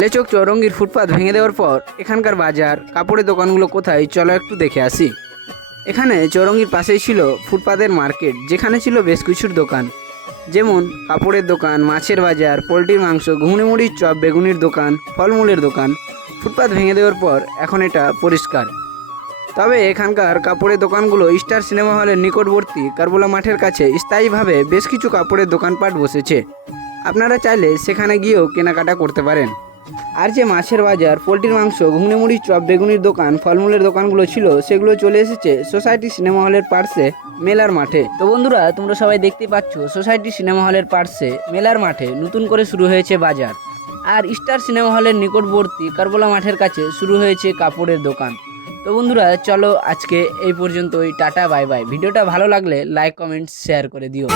লেচক চৌরঙ্গীর ফুটপাত ভেঙে দেওয়ার পর এখানকার বাজার কাপড়ের দোকানগুলো কোথায় চলো একটু দেখে আসি। এখানে চৌরঙ্গীর পাশেই ছিল ফুটপাতের মার্কেট, যেখানে ছিল বেশ কিছুর দোকান, যেমন কাপড়ের দোকান, মাছের বাজার, পোলট্রির মাংস, ঘুগনি মুড়ির চপ, বেগুনির দোকান, ফলমূলের দোকান। ফুটপাত ভেঙে দেওয়ার পর এখন এটা পরিষ্কার। তবে এখানকার কাপড়ের দোকানগুলো স্টার সিনেমা হলের নিকটবর্তী কারবোলা মাঠের কাছে স্থায়ীভাবে বেশ কিছু কাপড়ের দোকানপাট বসেছে। আপনারা চাইলে সেখানে গিয়েও কেনাকাটা করতে পারেন। আর যে মাছের বাজার, পোলট্রির মাংস, ঘুগনি মুড়ির চপ, বেগুনির দোকান, ফলমূলের দোকানগুলো ছিল, সেগুলো চলে এসেছে সোসাইটি সিনেমা হলের পার্শ্বে মেলার মাঠে। তো বন্ধুরা, তোমরা সবাই দেখতেই পাচ্ছ সোসাইটি সিনেমা হলের পার্শ্বে মেলার মাঠে নতুন করে শুরু হয়েছে বাজার। আর স্টার সিনেমা হলের নিকটবর্তী কারবোলা মাঠের কাছে শুরু হয়েছে কাপড়ের দোকান। তো বন্ধুরা, চলো আজকে এই পর্যন্তই। Tata, bye bye. ভিডিওটা ভালো লাগলে লাইক, কমেন্ট, শেয়ার করে দিও।